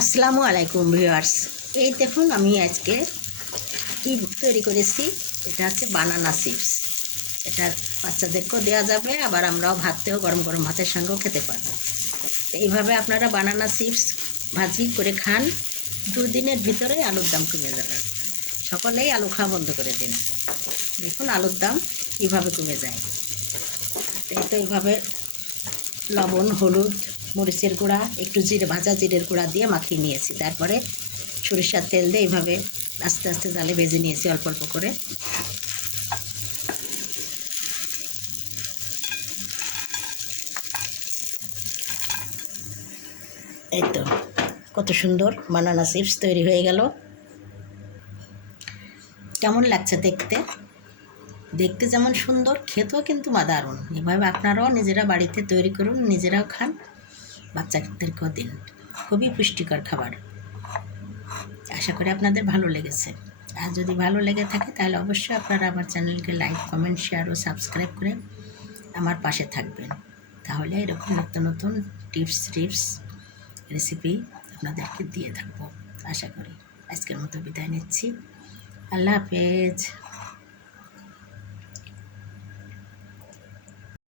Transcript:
আসসালামু আলাইকুম ভিউয়ার্স। এই দেখুন আমি আজকে কি তৈরি করেছি। এটা হচ্ছে বানানা চিপস। এটা বাচ্চাদেরকেও দেওয়া যাবে, আবার আমরাও ভাতেও গরম গরম ভাতের সঙ্গেও খেতে পারবো। এইভাবে আপনারা বানানা চিপস ভাজি করে খান, 2 দিনের ভিতরে আলুর দাম কমে যাবে। সকলেই আলু খাওয়া বন্ধ করে দিন। দেখুন আলুর দাম কীভাবে কমে যায়। এই তো এইভাবে লবণ, হলুদ, মরিচের গুঁড়া, একটু ভাজা জিরের গুঁড়া দিয়ে মাখিয়ে নিয়েছি। তারপরে সরিষার তেল দিয়ে এইভাবে আস্তে আস্তে জালে ভেজে নিয়েছি অল্প অল্প করে। এই তো কত সুন্দর বানানা চিপস তৈরি হয়ে গেল। কেমন লাগছে দেখতে? দেখতে যেমন সুন্দর, খেতেও কিন্তু দারুণ। এভাবে আপনারাও নিজেরা বাড়িতে তৈরি করুন, নিজেরাও খান, বাচ্চাদেরকেও দিন। খুবই পুষ্টিকর খাবার। আশা করি আপনাদের ভালো লেগেছে। আর যদি ভালো লেগে থাকে তাহলে অবশ্যই আপনারা আমার চ্যানেলকে লাইক, কমেন্ট, শেয়ার ও সাবস্ক্রাইব করে আমার পাশে থাকবেন। তাহলে এরকম নতুন নতুন টিপস রেসিপি আপনাদেরকে দিয়ে থাকবো। আশা করি আজকের মতো বিদায় নিচ্ছি। আল্লাহ হাফেজ।